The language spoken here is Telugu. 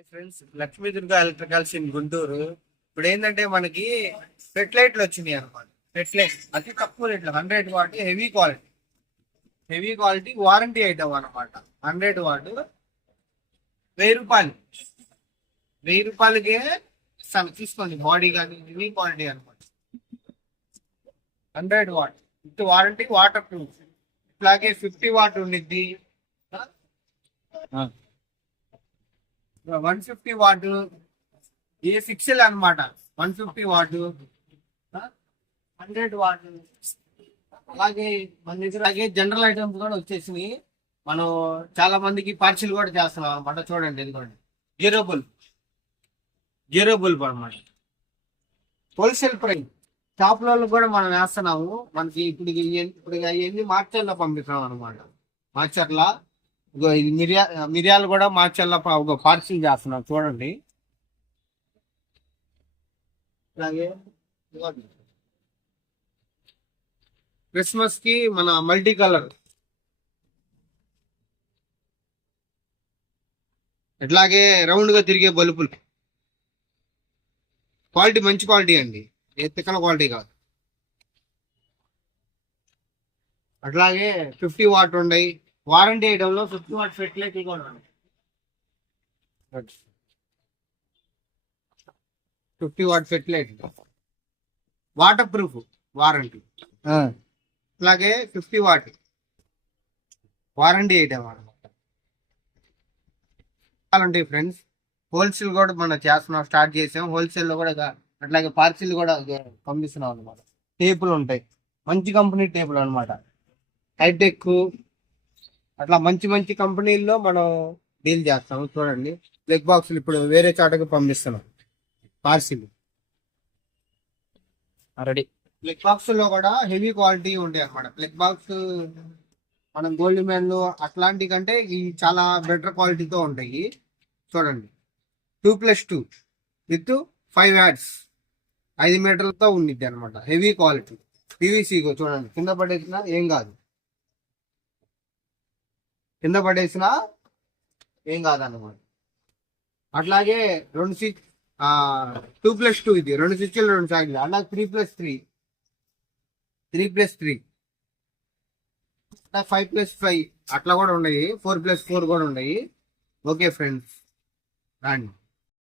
Hi friends, Lakshmi Durga electricals in Guntur. ఇప్పుడు ఏంటంటే మనకి ఫెట్ లైట్లు వచ్చినాయి అనమాట. ఫెట్ లైట్ అతి తక్కువ రేట్లు 100 what heavy quality warranty item అనమాట. 100 వాట్ 1000 రూపాయలు. 1000 రూపాయలకే ఇస్తాను, తీసుకోండి. బాడీ కానీ హెవీ క్వాలిటీ అనమాట. 100 what with warranty, water proof. ఇట్లాగే 50 వాట్ ఉండిద్ది, 150 వాట్, ఏ ఫిక్సెల్ అనమాట. 150 వాట్, 100 వాట్. అలాగే మన దగ్గర అలాగే జనరల్ ఐటమ్స్ కూడా వచ్చేసినాయి. మనం చాలా మందికి పార్సిల్ కూడా చేస్తున్నాం అనమాట. చూడండి, ఇదిగోండి, జీరో బల్బ్ అనమాట. హోల్సేల్ ప్రైస్ షాప్లలో కూడా మనం వేస్తున్నాము. మనకి ఇప్పుడు అవన్నీ మార్చర్లో పంపిస్తున్నాం అనమాట. మార్చర్ల ఇది మిరియాలు కూడా మార్చర్ల పార్సిల్ చేస్తున్నాం. చూడండి, అలాగే క్రిస్మస్ కి మన మల్టీ కలర్, ఇట్లాగే రౌండ్ గా తిరిగే బల్బులు. క్వాలిటీ మంచి క్వాలిటీ అండి, ఏ తిక్కల క్వాలిటీ కాదు. అట్లాగే 50 వాట్ ఉన్నాయి. వారంటీ ఐటమ్ లో 50 వాట్ ఫెట్ లైట్లు కూడా ఉన్నాయి. 50 వాట్ ఫెట్ లైట్, వాటర్ ప్రూఫ్, వారంటీ. అలాగే 50 వాట్ వారంటీ ఐటమ్ అనమాట. ఉంటాయి ఫ్రెండ్స్. హోల్సేల్ కూడా మనం చేస్తున్నాం, స్టార్ట్ చేసాం. హోల్సేల్ లో కూడా అట్లాగే పార్సిల్ కూడా పంపిస్తున్నాం అనమాట. టేపులు ఉంటాయి, మంచి కంపెనీ టేపులు అనమాట. హైటెక్ అట్లా మంచి మంచి కంపెనీల్లో మనం డీల్ చేస్తాం. చూడండి, ప్లగ్ బాక్సులు ఇప్పుడు వేరే చాటకు పంపిస్తున్నాం పార్సిల్. రెడీ. ప్లగ్ బాక్స్ లో కూడా హెవీ క్వాలిటీ ఉంటాయి అనమాట. ప్లగ్ బాక్స్ మనం గోల్డ్ మ్యాన్ అట్లాంటి కంటే ఇవి చాలా బెటర్ క్వాలిటీతో ఉంటాయి. చూడండి, 2+2 విత్ 5 వాట్స్, 5 మీటర్లతో ఉండిద్ది అనమాట. Heavy quality PVC. చూడండి, కింద పడేసినా ఏం కాదు, కింద పడేసినా ఏం కాదన్నమాట. అట్లాగే 2+2 ఇది 2 స్విచ్లు 2 సార్లు. అలాగే 3+3, 5+5 అట్లా కూడా ఉన్నాయి. 4+4 కూడా ఉన్నాయి. ఓకే ఫ్రెండ్స్, రండి.